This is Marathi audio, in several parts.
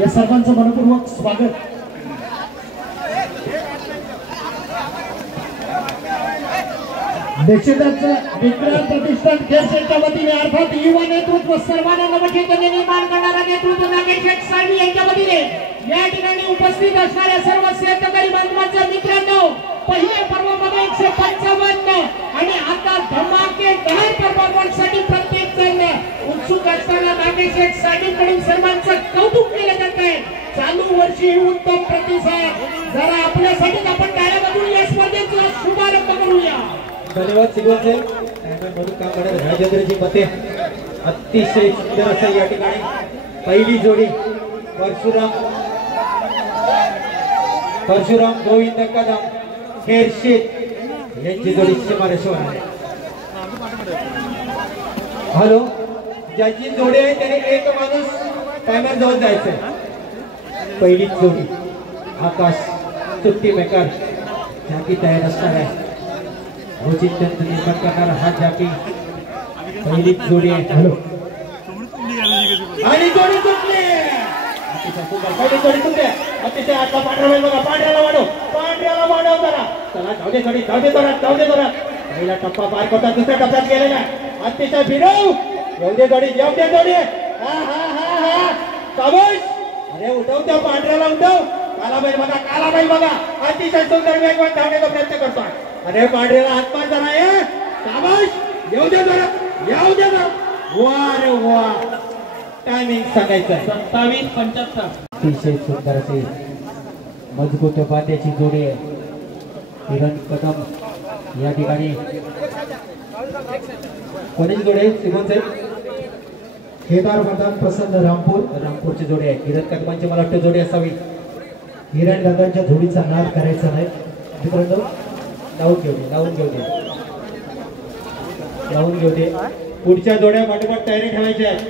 या सर्वांचं मनपूर्वक स्वागत। निश्चितच विक्रम प्रतिष्ठान खेळच्या वतीने अर्थात युवा नेतृत्व सर्वांना नवचैतन्य निर्माण करणारा नेतृत्व नागेश शेठ साळवी यांच्या वतीने या ठिकाणी उपस्थित असणाऱ्या सर्व शेतकरी बांधवांच्या मित्रांनो, पहिल्या पर्वामध्ये 155 आणि आता धमाकेदार परफॉर्मन्ससाठी प्रत्येक जण उत्सुक असताना नागेश शेठ साळवींकडून सर्वांचं कौतुक केलं जात आहे। चालू वर्षी उत्तम प्रतिसाद, जरा आपल्यासाठी आपण टाळ्या वाजवून या स्पर्धेचा शुभारंभ करूया। धन्यवाद सिगोचे मधून काम करणारे राजेंद्रजी मते, अतिशय सुंदर असं या ठिकाणी पहिली जोडी परशुराम गोविंद कदम खेरशेत यांची जोडी सीमारेषेवर आहे। हॅलो, ज्याची जोडी आहे त्याने एक माणूस टायमर जवळ जायचंय। पहिली जोडी आकाश सुट्टी मेकर जाकी तयार असणार आहे। औचित्य निर्माण करणारा हा जाकी पहिली जोडी आहे। हॅलो, आणि जोडी सुटली, पहिली जोडी सुटली। अतिशय आतला पांढरा बघा, पांढऱ्याला वाढव जरा, चला जाऊ दे जरा। पहिला टप्पा पार करता दुसऱ्या टप्प्यात गेलेला अतिशय फिरव, येऊ दे जोडी। हा शाबाश, अरे उठव त्या पांढऱ्याला, उठव। कालाबाई बघा अतिशय सुंदर वेगवान धावण्याचा प्रयत्न करतोय। अरे पांढऱ्याला हातपाय जरा आहे, शाबाश, येऊ दे जरा। वा रे वा, टायमिंग सांगायचं 27:75। अतिशय सुंदर असे मजबूत बांध्याची जोडी आहे। किरण कदम या ठिकाणी कोणाची जोडी आहे सिमोन साहेब? केदार मैदान प्रसन्न रामपूरची जोडी आहे। किरण कदमांची मला वाटतं जोडी असावी। हिरण दादांच्या जोडीचा नाद करायचा नाही मित्रांनो, लावून घेऊ दे। पुढच्या जोड्या पाठोपाठ तयारी ठेवायच्या आहेत।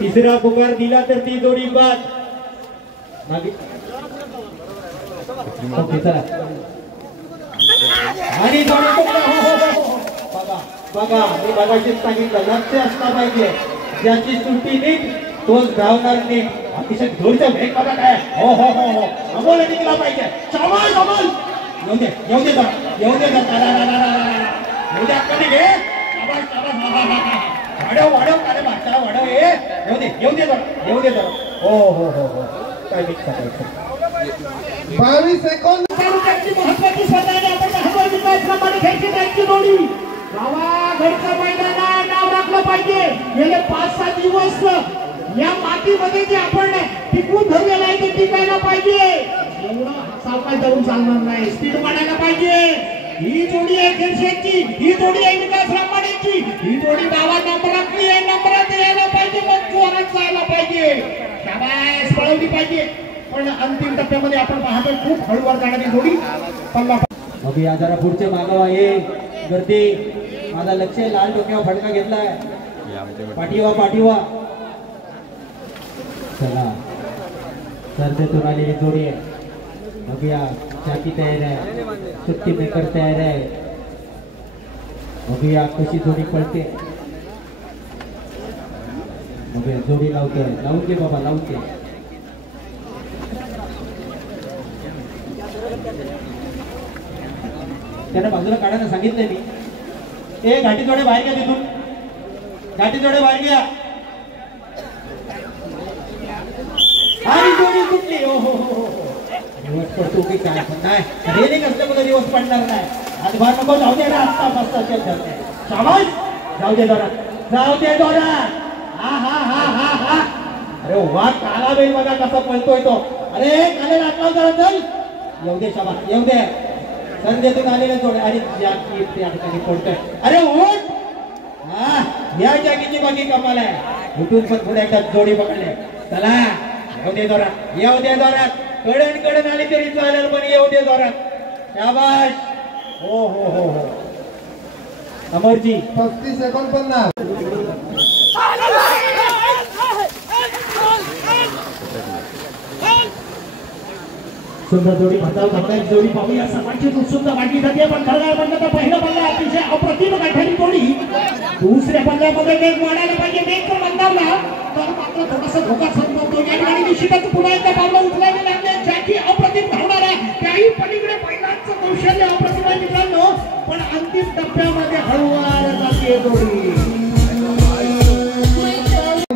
तिसरा पुकार दिला तर ती जोडी बाद। आणि बघा मी बघायचे सांगितलं, लक्ष असला पाहिजे। ज्याची सुट्टी नीट तोच धावणार नीट। अतिशय जोडचा वेग बघा काय, हो अमोल निघला पाहिजे। शाबाश अमोल, येऊ दे वाढव काले मागच्याला वाढव, येऊ दे जरा। हो काय मिक्स करायचं। 22 सेकंद महत्वाची स्पर्धा आहे। आपण महागड विकासप्रमाणे खेळची त्यांची जोडी गावाघरचं मैदानात नाव राखलं पाहिजे। गेले 5-7 दिवस या मातीमध्ये जे आपण टिकून धरलेलं आहे ते टिकायला पाहिजे। एवढं सावकाश धरून चालणार नाही, स्पीड वाढायला पाहिजे। ही जोडी आहे खेळची, ही जोडी आहे विकास रामाणेची, ही जोडी गावात नंबरातली आहे, नंबरात यायला पाहिजे, मग जोरात जायला पाहिजे। शाबास, पळवली पाहिजे। पण अंतिम टप्प्यामध्ये आपण पाहतो खूप हळूवार जाणारी जोडी पल्ला। अभि जरा पुढचे मागव आहे गर्दी, माझा लक्ष लाल डोक्यावर फटका घेतलाय। पाठीवा चला, सर्देतून आलेली जोडी आहे। अभिया चाकी तयार आहे, सुट्टी मेकर तयार आहे। अभिया कशी जोडी पळते, अभिया जोडी लावते, लावून घे बाबा, लावून घे। त्याने बाजूला काढायला सांगितलंय मी। ए घाटी जोडे बाहेर घ्या, तिथून घाटी जोडे बाहेर घ्या। आणि जोडी सुटली, दिवस पडतो की काय, पण नाही रेलिंग असल्यामुळे दिवस पडणार नाही। हातभार नको, जाऊ दे ना, शाबाश, जाऊ दे जोरा। हा अरे वा, काला बैल बघा कसा पळतोय तो। अरे काले लागला जरा, चल, येऊ दे शाबास, येऊ दे। संदेतून आलेले जोडे आणि त्या ठिकाणी पडतोय। अरे उठ, या जागीची बाकी कमाल आहे। उठून पण पुढे एकदा जोडी पकडले। चला, येऊ दे जोरात, कडन आली तरी चालेल, पण येऊ दे जोरात। शाबाश, हो अमरजी 35 सेकंद 50। सुंदर जोडी भरता एक जोडी पाहूया। सर्वांची उत्सुकता वाढली जाते, पण खरं म्हणलं तर पहिला पल्ला अतिशय अप्रतिम गाठणारी जोडी। दुसऱ्या पल्ल्यामध्ये वेग वाढायला पाहिजे, वेग पण मंदावला तर मात्र थोडासा धोका संभवतो। या ठिकाणी निश्चितच पुन्हा एकदा पावलं उचलायला लागले. जॅकी अप्रतिम धावणारा, त्याही पलीकडे पहिल्यांचं कौशल्य अप्रतिम आहे मित्रांनो. पण अंतिम टप्प्यामध्ये हळूवार जाते जोडी.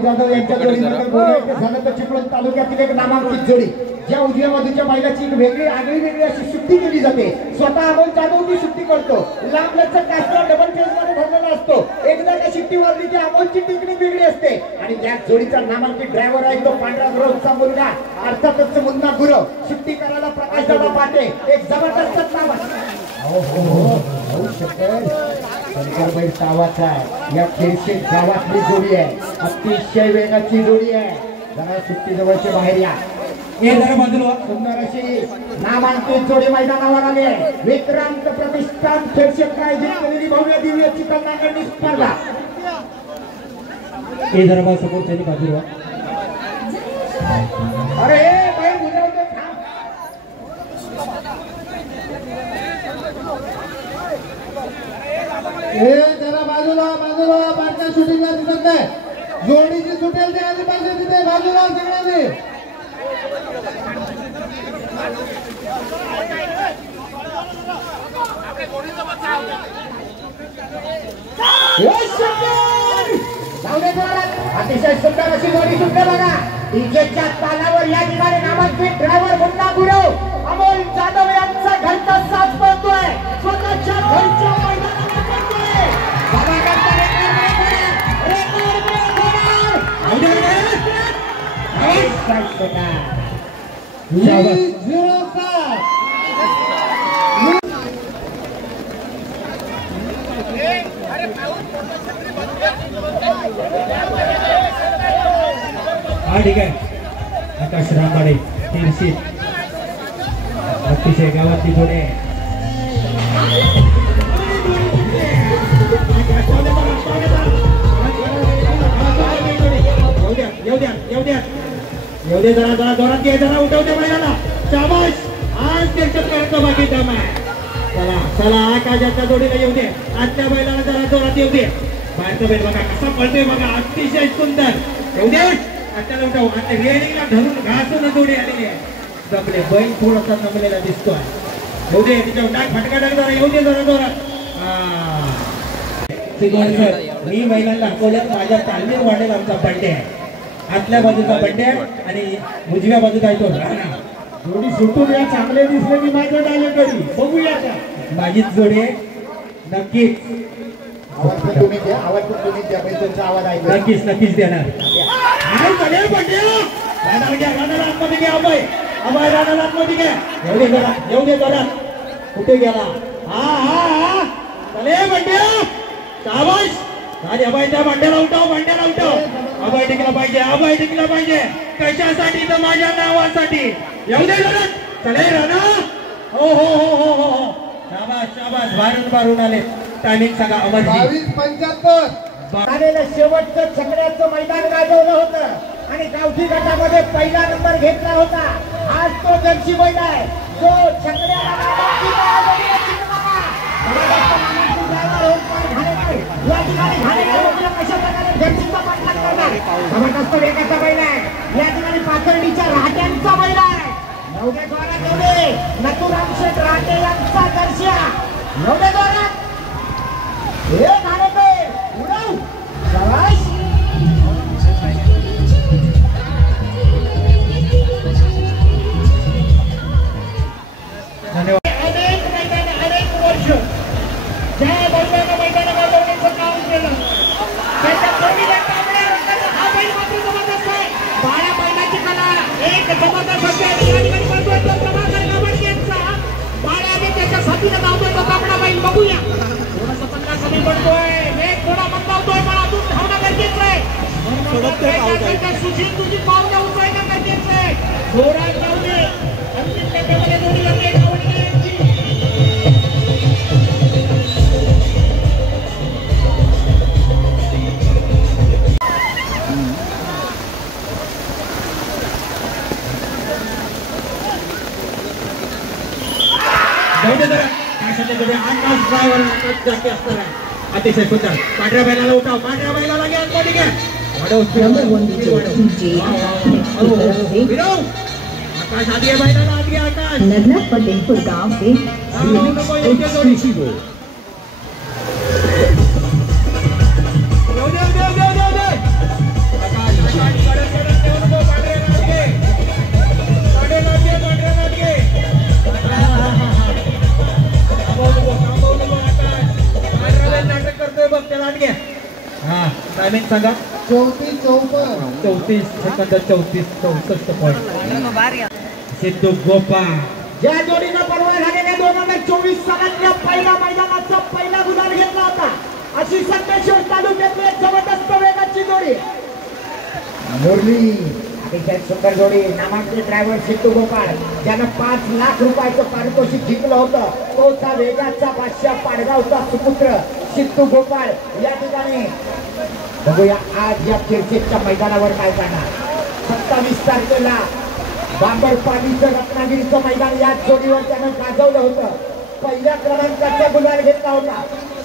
जाधव यांच्या जोडीबद्दल बोलायचं झालं तर चिपळूण तालुक्यातील एक नामांकित जोडी, ज्या उजव्या बाजूच्या बैलाची एक वेगळी आगळी अशी सुट्टी केली जाते. स्वतः अमोल जाधव ती सुट्टी करतो. लांब लचक कास्टर डबल फेस मध्ये भरलेला असतो. एकदा त्या शिट्टी वरली की अमोलची टेक्निक वेगळी असते. आणि या जोडीचा नामांकित ड्रायव्हर आहे तो पांढरा गुरवचा मुलगा, अर्थातच मुन्ना गुरव. सुट्टी करायला प्रकाश दादा पाटे, एक जबरदस्त नाव आहे. शंकरबाई सावाचा आहे. या खेळशे गावातली जोडी आहे, अतिशय वेगाची जोडी आहे. जरा सुट्टी जवळचे बाहेर या. सुंदर अशी नामांकित जोडी मैदानावर आली आहे. विक्रांत प्रतिष्ठान खेळशेत आयोजित केलेली भव्य दिव्य चिकलनागरणी स्पर्धा. समोरच्या बाजूला अरे बैल गुजरवतो थांब. हे जरा बाजूला पार्टनर शूटिंगला दिसत नाही. जोडीची सुटेल ते आधी पाहिजे तिथे बाजूला सगळ्यांनी. अतिशय सुंदर अशी जोडी सुद्धा बघा. डीजेच्या तालावर या ठिकाणी नामांकित ड्रायव्हर मुन्ना गुरव अमोल जाधव यांचा घरचा साथ पळतोय. स्वतःच्या घरच्या मैदानावर पळतोय. हा ठीक आहे. आकाश रामबाडे तीरशी अतिशय गावातली जोडी आहे. येऊ दे जरा जोरात घे, जरा उठवते महिन्याला. शाबाश. आज त्याच्यात करायचं बाकी काम आहे. चला आकाशाच्या जोडीला येऊ दे. आजच्या बैलाला जरा जोरात येऊ दे. बाहेरचा बैल बघा कसा पळतोय बघा, अतिशय सुंदर. येऊ दे आजच्याला उठाव. आता रेडिंगला धरून घासून जोडी आलेली आहे. जपले बैल थोडासा नमलेला दिसतोय. येऊ दे तिच्यावर टाक फटका टाक जरा. येऊ दे जरा जोरात. मी महिलांना दाखवल्यात माझ्या तालमीत वाटेल आमचा बड्डे आहे. आतल्या बाजूचा बड्डे आणि उजव्या बाजूचा आहे तो राणा. जोडी सुटून या चांगले दिसले की माझ्या डाले कधी बघूया का. माझीच जोडी आहे नक्कीच. आवाज तुम्ही द्या, आवाज तुम्ही द्या. तुमचा आवाज ऐकू नक्कीच देणार. येऊ दे जरा. कुठे गेला. हा चले बंड्या. शाबाश. अरे अभयच्या भांड्याला उठाव. अभय टिकला पाहिजे. कशासाठी तर माझ्या नावासाठी. येऊ दे जरा. चले राणा. हो. शाबाश. बारून आले. टायमिंग सांगा अमर. 22:75. शेवटचं छकड्याचं मैदान गाजवलं होतं आणि गावठी गटामध्ये पहिला नंबर घेतला होता. आज तो जर्सी बैल आहे जो छकड्याला जबरदस्त वेगाचा बैल आहे. या ठिकाणी पाथर्डीच्या राहत्यांचा बैल आहे. एवढे जोरात नथुराम शेठ राहते यांचा दर्शिया. एवढे जोरात हे घालते उडव. शाबाश. अनेक मैदान अनेक वर्ष ज्या बैलानं मैदान गाजवण्याचं काम केलं त्याच्या जोडीला तांबड्या रंगाचा हा बैल मात्र जबरदस्त आहे. बाळा बैलाची कला एक जबरदस्त असते. आणि या ठिकाणी बघतोय तो प्रभाकर गावडकेंचा बाळा आणि त्याच्या साथीला धावतोय तो तांबडा बैल. बघूया थोडासा पल्ला कमी पडतोय, वेग थोडा मंदावतोय पण अजून धावणं गरजेचं आहे. सुशील तुझी पावलं उचलणं गरजेचं आहे. जोरात जाऊ दे. अंतिम टप्प्यामध्ये जोडी लागली गावडके यांची. अतिशय सुंदर. पांढऱ्या बैलाला उठाव. पांढऱ्या बैलाला घ्या. की तरफ से आकाश आधी आहे मैदानात, आत घ्या आकाश. नगला फतेहपुर गांव से नको योग्य जोडी. येऊ दे. आकाश कडक ठेवू नको, पांढऱ्या नाट घे. पांढऱ्या नाट घे. थांबवू नको आकाश. पांढऱ्या नाटक करतोय बघ, त्या नाट घ्या. हा टायमिंग सांगा. 34 सेकंद 64 पॉईंट. सिद्धू गोपाळ ज्या जोडीनं परवा झालेल्या 2024 सालातल्या पहिल्या मैदानाचा पहिला गुलाल घेतला होता, अशी संदेश्वर तालुक्यातली एक जबरदस्त वेगाची जोडी. मुरली अतिशय सुंदर जोडी. नामांकित ड्रायव्हर सिद्धू गोपाळ ज्यानं 5 लाख रुपयाचं पारितोषिक जिंकलं होतं, तोचा वेगाचा बादशाह पाडगावचा सुपुत्र सिद्धू गोपाळ या ठिकाणी. बघूया आज या किरकेटच्या मैदानावर काय करणार. 27 तारखेला बांबरपालीचं रत्नागिरीचं मैदान याच जोडीवर त्यानं गाजवलं होतं. पहिल्या क्रमांकाचा गुलाल घेतला होता.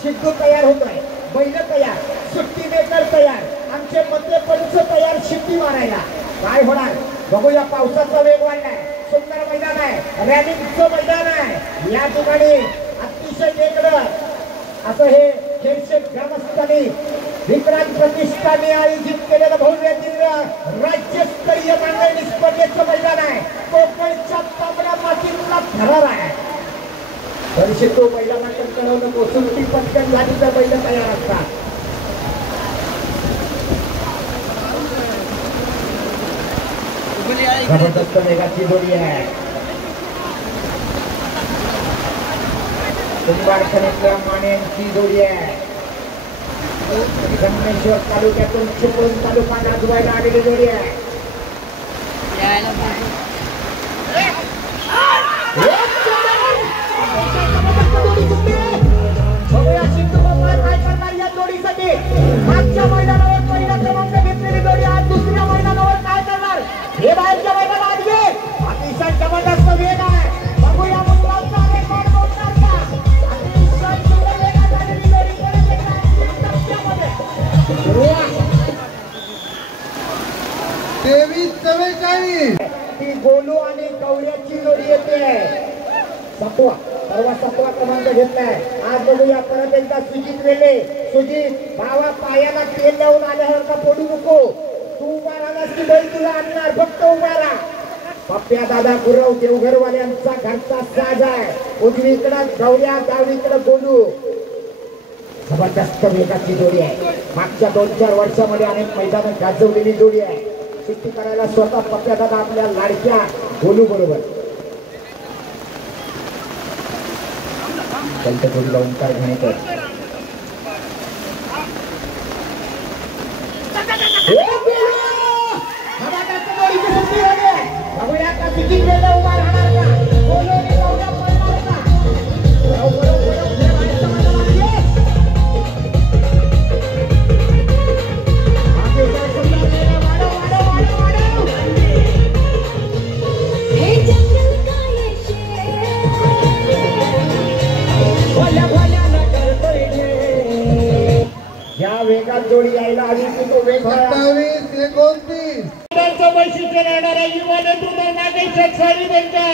सिद्धू तयार होतोय, बैल तयार, सुट्टी मेकर तयार, आमचे मध्य पंच तयार शिट्टी मारायला. काय होणार बघूया. पावसाचा वेग वाढलाय, सुंदर मैदान आहे, रॅलिंगचं मैदान आहे. या ठिकाणी अतिशय वेगळं असं हे खेळशेत ग्रामस्थांनी विक्रांत प्रतिष्ठाने आयोजित केलेलं भव्य दिव्य राज्यस्तरीय मांडणी स्पर्धेचं मैदान आहे. कोकणच्या तांबड्या मातीतला थरार आहे. तरी तो बैलांना कळवलं नको, सुट्टी पटकन झाली तर बैल तयार असतात. जबरदस्त वेगाची जोडी आहे. कुंभारखणीतल्या माण्यांची जोडी आहे. संगमेश्वर तालुक्यातून चिपळूण तालुका गाजवायला आलेली जोडी आहे. बघूया सिद्धू गोपाळ काय करणार या जोडीसाठी. मागच्या मैदानावर पहिला क्रमांक घेतलेली जोडी आज दुसऱ्या मैदानावर काय करणार हे बाहेरच्या मैदानात घे. अतिशय जबरदस्त वेग आहे. बघूया मुद्रांचा रेकॉर्ड मोडणार का. अतिशय सुंदर वेगात आलेली जोडी परत एकदा अंतिम टप्प्यामध्ये. 23-44 ती गोलू आणि गवळ्याची जोडी येते. सत्वा परवा 7वा क्रमांक घेतलाय. आज बघूया परत एकदा सुजित वेले. सुजित भावा पायाला तेल लावून आल्यावर का पडू नको. तू उभा राहिलास की बैल तुला आणणार, फक्त उभा राहा. पप्प्या दादा गुरव देवघरवाल्यांचा घरचा साज आहे. उजवीकडं गवळ्या, डावीकडं गोलू. जबरदस्त वेगाची जोडी आहे. मागच्या 2-4 वर्षामध्ये अनेक मैदानं गाजवलेली जोडी आहे. सुट्टी करायला स्वतः पप्प्या दादा आपल्या लाडक्या गोलू बरोबर. त्यांच्या जोडीला ओंकार घेण्याचं बघूया का सुजित वेले उभा राहणार का. गोलूने गवळ्या पळणार का. या वेगात जोडी यायला हवी की तो वेग 27-29 वैशिष्ट्य राहणारा युवा नेतृत्व नागेश साळी यांच्या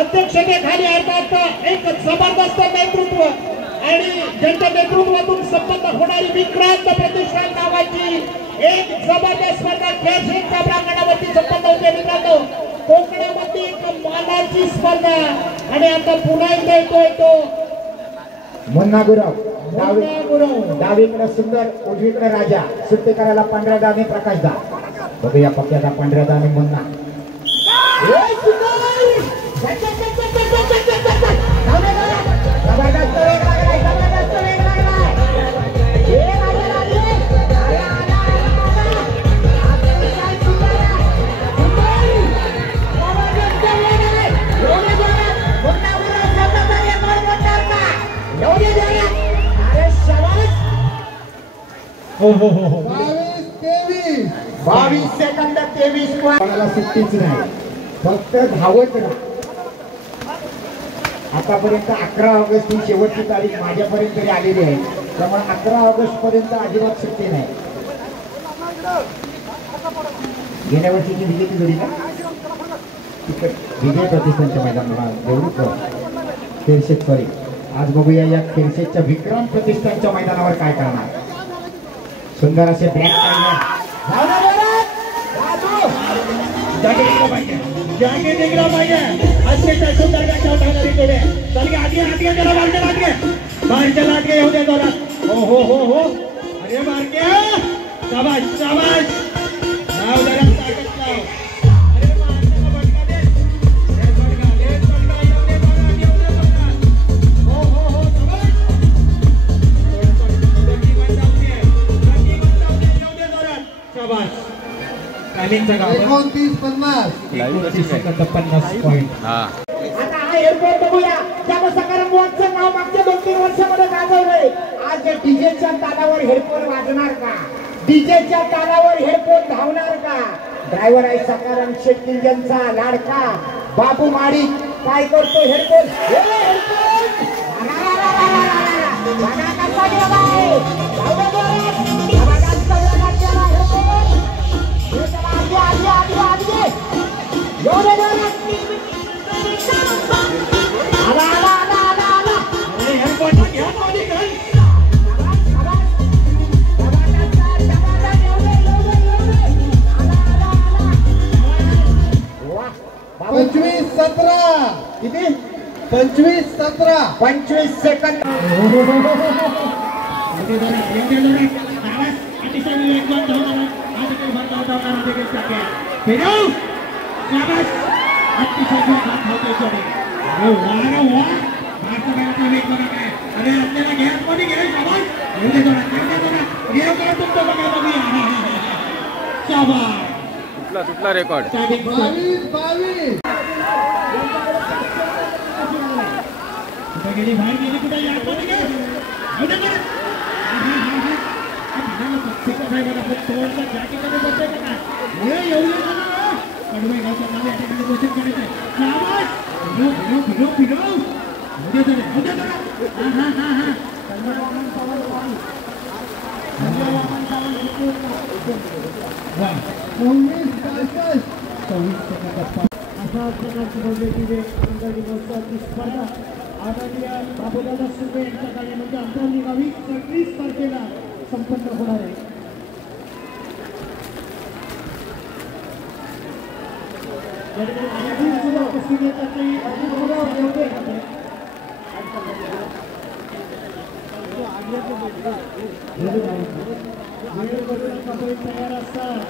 अध्यक्षतेखाली अर्थात एक जबरदस्त नेतृत्व आणि ज्यांच्या नेतृत्वातून संपन्न होणारी विक्रांत प्रतिष्ठान नावाची एक जबरदस्त स्पर्धा खेळशेतच्या प्रांगणावरती संपन्न होते. मित्रांनो, कोकणामध्ये एक मानाची स्पर्धा आणि आता पुन्हा एकदा येतोय तो मुन्ना गुरव. डावीकडे सुंदर, उजवीकडे राजा. सुट्टी करायला पांढऱ्या दाने प्रकाश दा. बघूया पक्क्याचा पांढऱ्या दाने मुन्ना. जबरदस्त वेग लागलाय, जबरदस्त वेग लागलाय. हो 22 सेकंद 23 कोणाला सुट्टीच नाही, फक्त धावत राहा. आतापर्यंत 11 ऑगस्ट ही शेवटची तारीख माझ्यापर्यंत तरी आलेली आहे. त्यामुळे 11 ऑगस्ट पर्यंत अजिबात सुट्टी नाही. गेल्या वर्षीची विजेती जोडी ना विजय प्रतिष्ठानच्या मैदानाला देवरुख खेळशेतकरी. आज बघूया या खेळशेतच्या विक्रम प्रतिष्ठानच्या मैदानावर काय करणार. सुंदर असे बॅट जागे निघला पाहिजे. अतिशय सुंदर बॅट उठवणारी जोडी. चल गे आगे त्याला बारक्या लाटके येऊ द्या जोरात. हो हो हो हो अरे बारक्या शाबाश शाबाश. नाव जरा ताकद लाव. अरे मारण्याला बटका दे. हे बटका येऊ दे जोरात. हो हो हो शाबाश. गती बंदावते येऊ दे जोरात. शाबाश. टायमिंगचा गाव 29-50 सेकंद 50 पॉइंट. आता हा एअरपोर्ट बघूया. त्यामुळे सकाराम वॉटचं नाव मागच्या 2-3 वर्षामध्ये गाजवलंय. आज डीजेच्या तालावर हेडफोन वाजणार का? डीजेच्या तालावर हेडफोन धावणार का? ड्रायव्हर आहे सकाराम शेट्टी यांचा लाडका बाबू माडी. काय करतो हेडफोन? किती 25-17 25 सेकंद. तुटला रेकॉर्ड. 22-22 गेली बाहेर गेली कुठे स्पर्धा आदरणीय बाबूदादा सुर्वे यांच्या कार्यामध्ये अंतरावली गावी 26 तारखेला संपन्न होणार आहे. तयार असतात.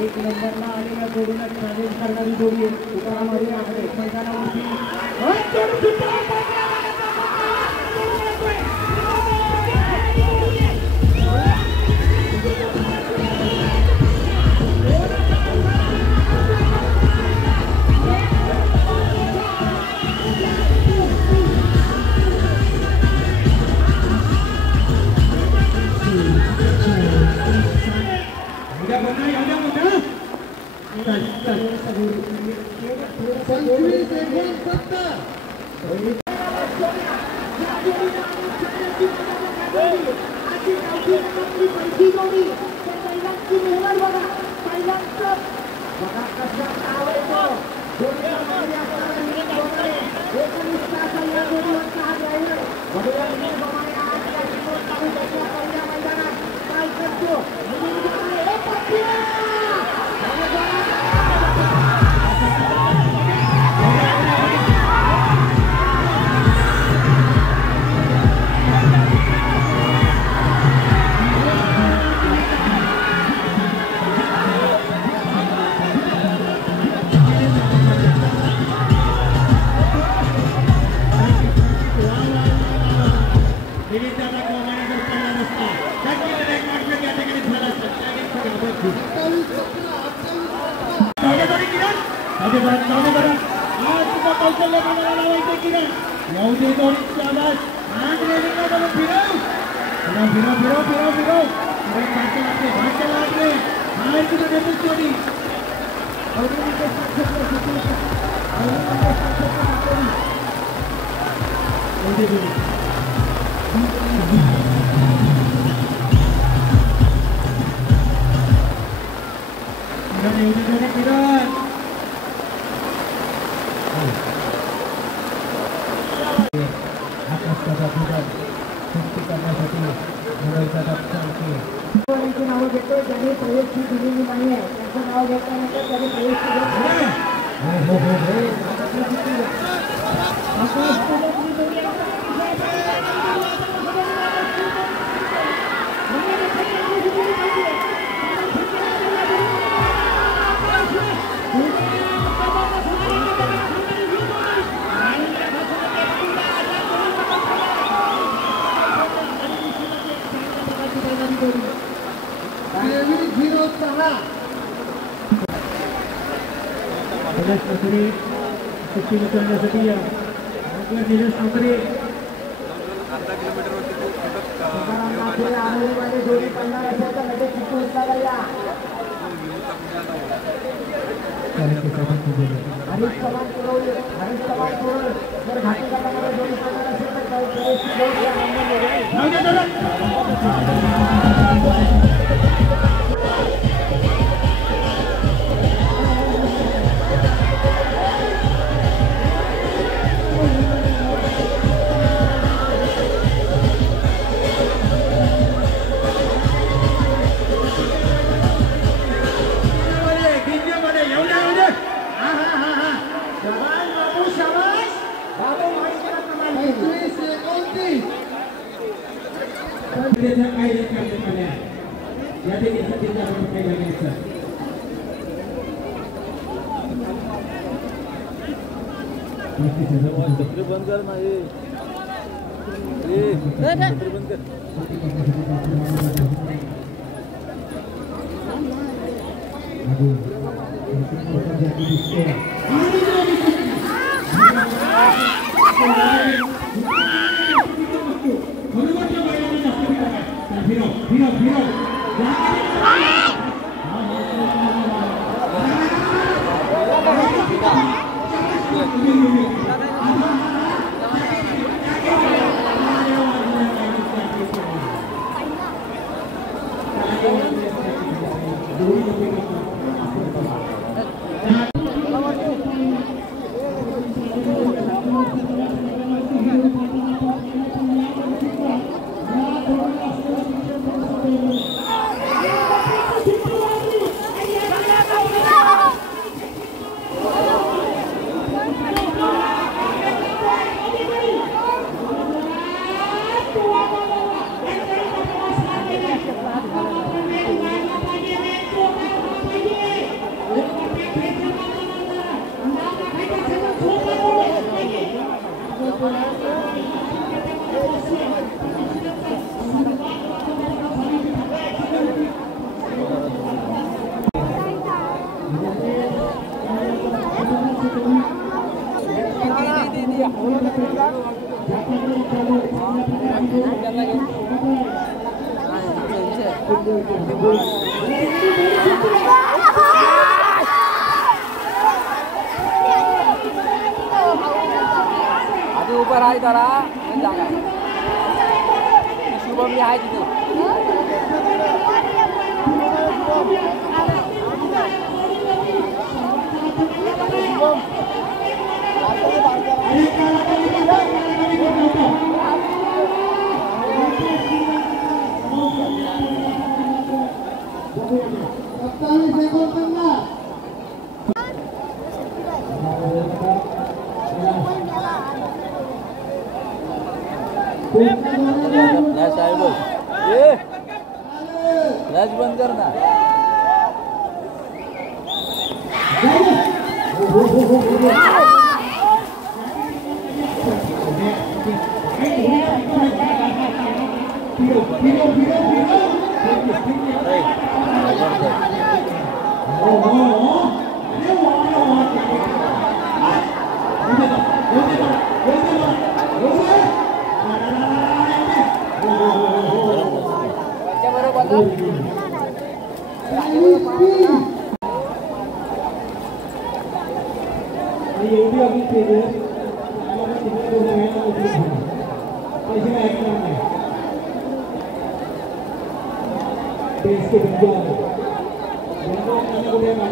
एक नंबरला आलेल्या जोडीला चॅलेंज करणारी जोडी तुकाराम हरी आहे मैदानावरती. नाव घेतो ज्याने प्रवेशची दिलेली नाही आहे त्याचं नाव घेतल्यानंतर त्याने प्रवेशची सुट्टी उचलण्यासाठी या निलेश ठाकरे जोडी पडणार असेल तर लगेच चिठ्ठी उचलायला या हरीश चव्हाण पुरवले हरीश चव्हाण पुरवले जर घाटी गटामध्ये जोडी पडणार असेल बंद कर ना ये बंद कर आधी ऊपर आई जरा आहे तिथं. फ्लॅश आहे बघ. ए फ्लॅश बंद कर ना. एवढी अगदी केली पैसे ऐकणार नाही टेस्ट बंद कुठे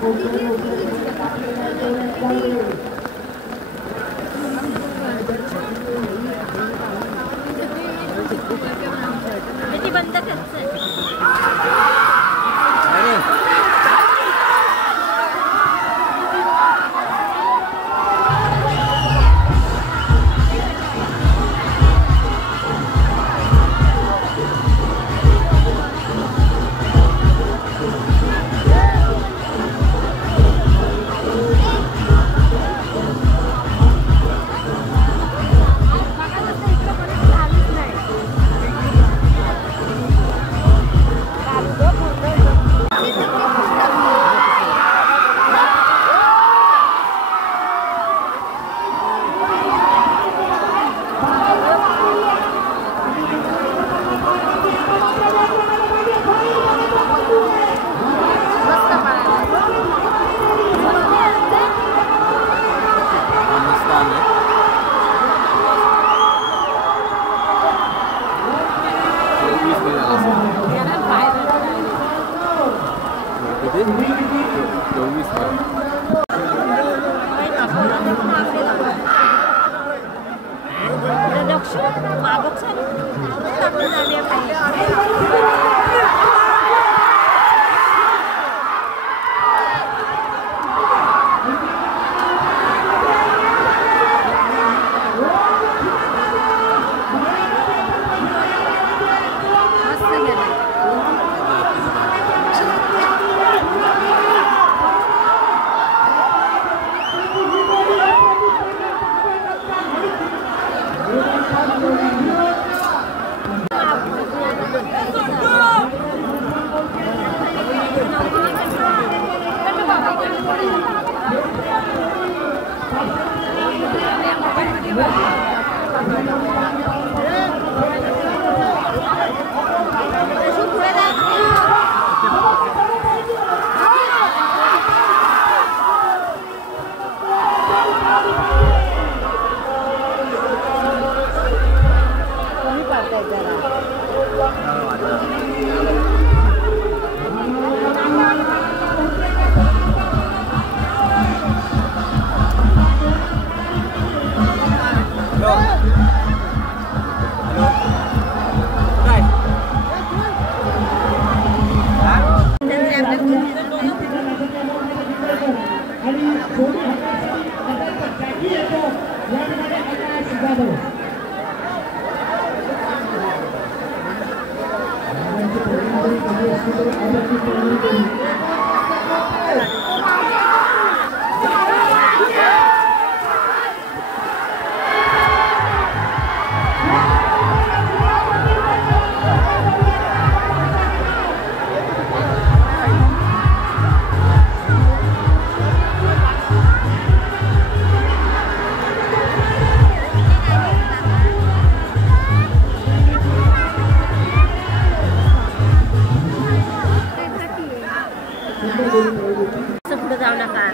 बंद करायचं पुढे जाऊ नका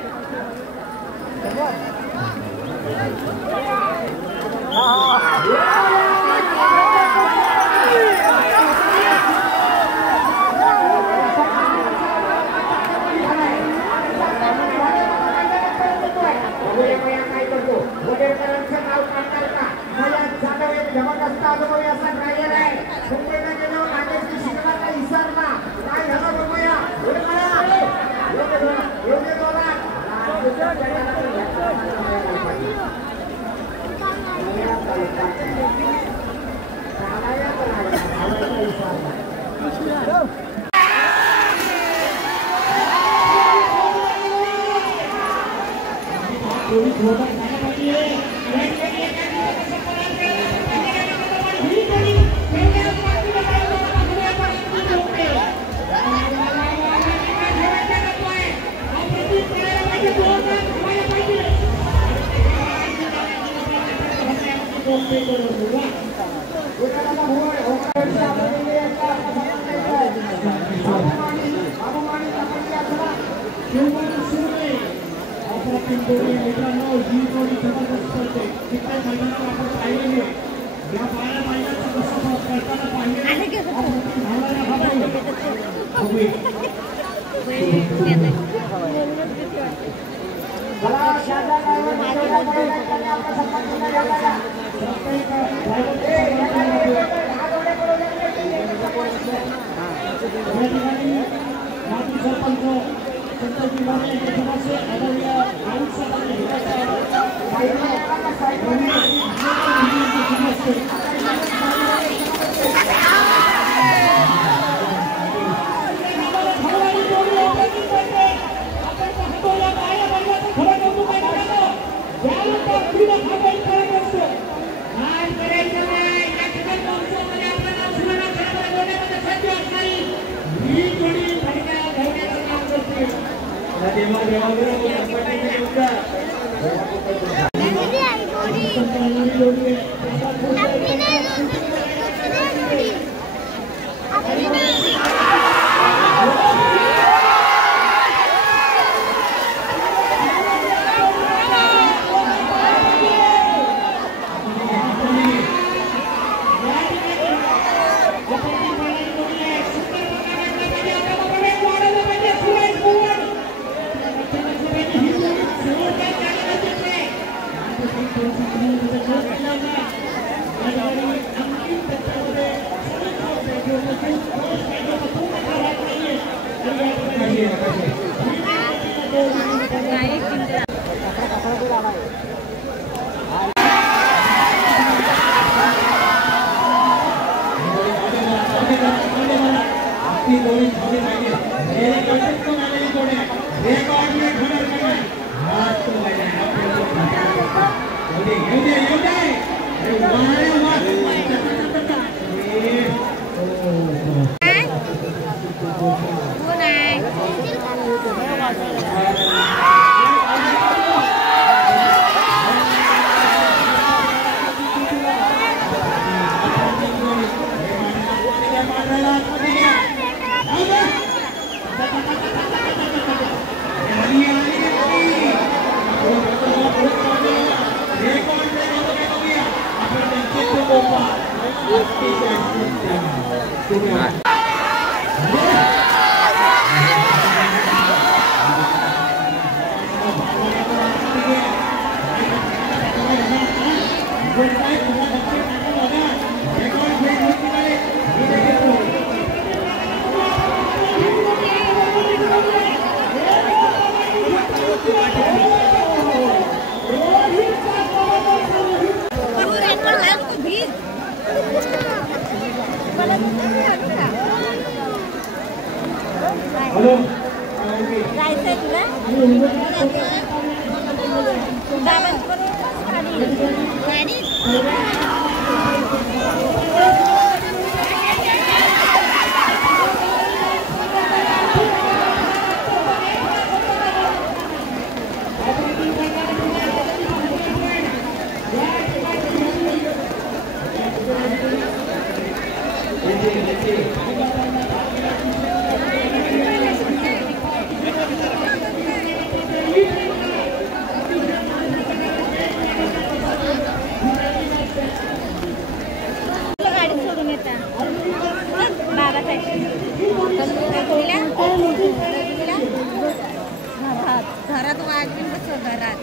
घरात वाजून कसं घरात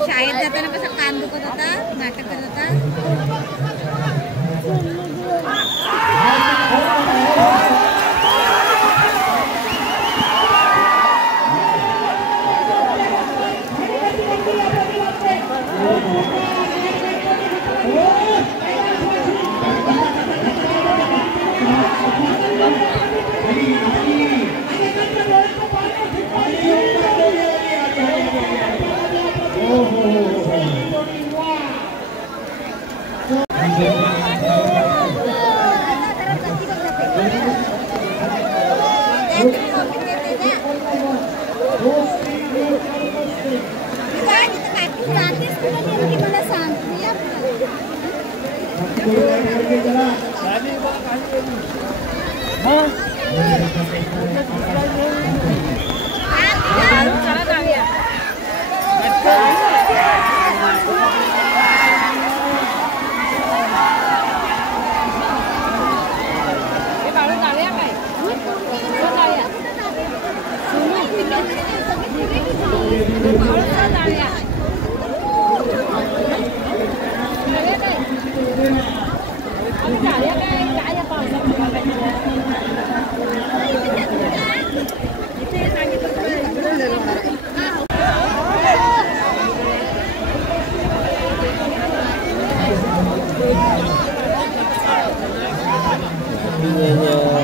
शाळेत जाताना कसं कान दुखत होता नाटक करत होता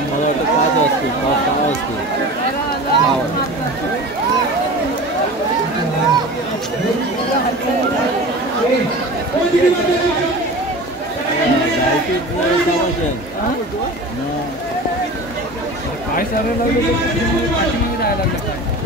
मला वाटतं 5 असतील 5-6 असतील. काय सगळं लागलं पाठीमागे जायला लागलं.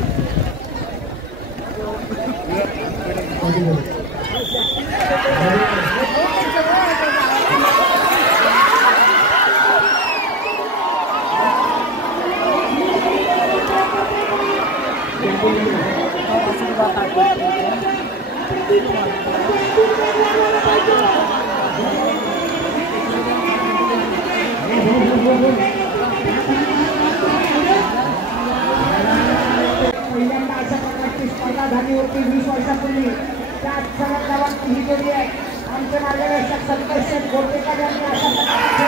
पहिल्यांदा अशा प्रकारची स्पर्धा झाली होती 20 वर्षापूर्वी. त्यात सर्वात गावात ही जोडी आहे. आमचे मार्गदर्शक संतोष गोटेकर यांनी अशा प्रकारचे